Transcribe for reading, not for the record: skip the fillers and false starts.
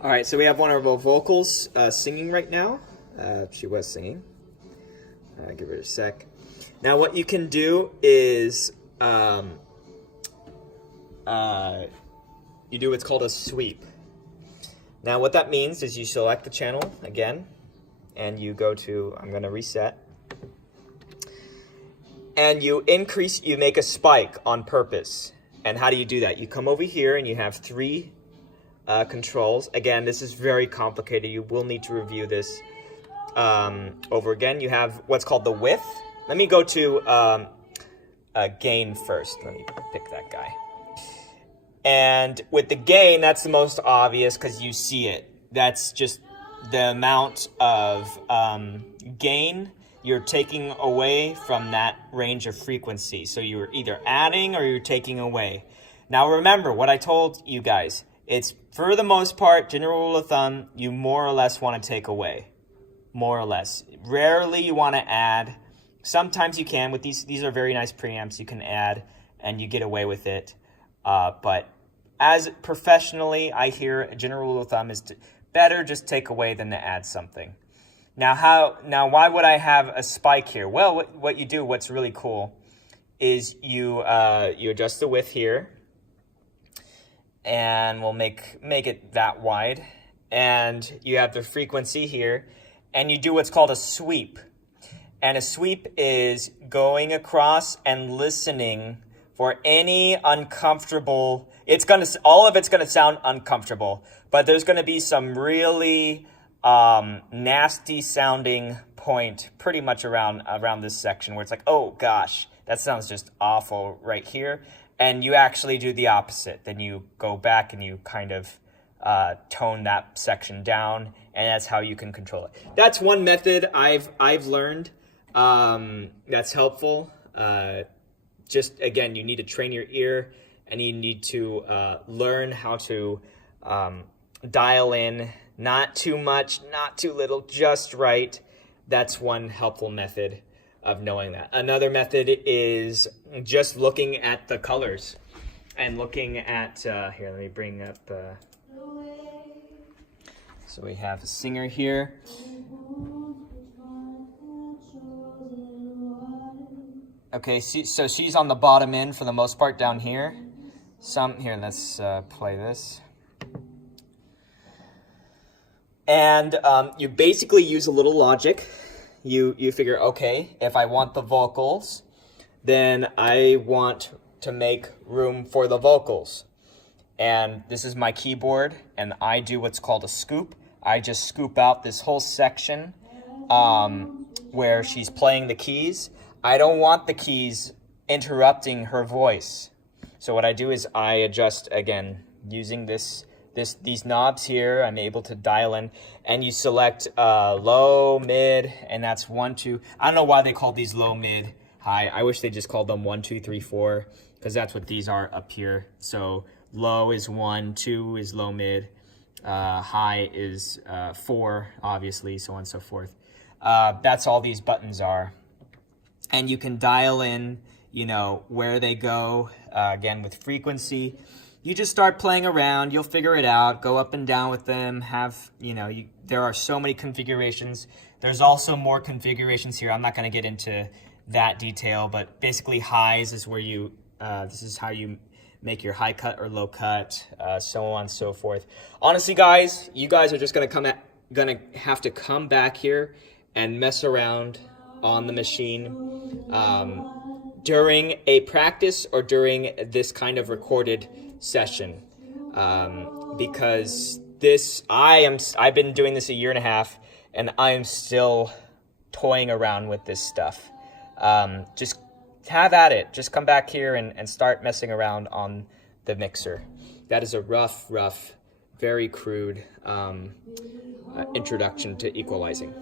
All right, so we have one of our vocals singing right now. She was singing. Give her a sec. Now what you can do is you do what's called a sweep. Now what that means is you select the channel again, and you go to, I'm going to reset, and you make a spike on purpose. And how do you do that? You come over here and you have three controls. Again, this is very complicated. You will need to review this over again. You have what's called the width. Let me go to gain first. Let me pick that guy. And with the gain, that's the most obvious because you see it. That's just the amount of gain you're taking away from that range of frequency. So you're either adding or you're taking away. Now remember what I told you guys. It's, for the most part, general rule of thumb, you more or less want to take away. More or less. Rarely you want to add. Sometimes you can. With these are very nice preamps. You can add and you get away with it. But as professionally, I hear a general rule of thumb is to better just take away than to add something. Now why would I have a spike here? Well, what you do, what's really cool, is you adjust the width here, and we'll make it that wide, and you have the frequency here, and you do what's called a sweep. And a sweep is going across and listening for any uncomfortable. All of it's gonna sound uncomfortable, but there's gonna be some really nasty sounding point pretty much around this section where it's like, oh gosh, that sounds just awful right here. And you actually do the opposite. Then you go back and you kind of tone that section down, and that's how you can control it. That's one method I've learned that's helpful. Just again, you need to train your ear, and you need to learn how to dial in. Not too much, not too little, just right. That's one helpful method of knowing that. Another method is just looking at the colors and looking at, here, let me bring up, so we have a singer here. Okay, so she's on the bottom end for the most part down here. Here, let's play this. And you basically use a little logic. You figure, okay, if I want the vocals, then I want to make room for the vocals. And this is my keyboard, and I do what's called a scoop. I just scoop out this whole section where she's playing the keys. I don't want the keys interrupting her voice. So what I do is I adjust, again, using these knobs here. I'm able to dial in, and you select low, mid, and that's 1, 2. I don't know why they call these low, mid, high. I wish they just called them 1, 2, 3, 4, because that's what these are up here. So low is 1, 2 is low, mid, high is 4, obviously, so on and so forth. That's all these buttons are. And you can dial in, where they go, again, with frequency. You just start playing around, you'll figure it out, go up and down with them, there are so many configurations. There's also more configurations here. I'm not gonna get into that detail, but basically highs is where this is how you make your high cut or low cut, so on and so forth. Honestly, guys, you guys are just gonna have to come back here and mess around on the machine during a practice or during this kind of recorded session, because I've been doing this a year and a half, and I am still toying around with this stuff. Just have at it. Just come back here and start messing around on the mixer. That is a rough, very crude introduction to equalizing.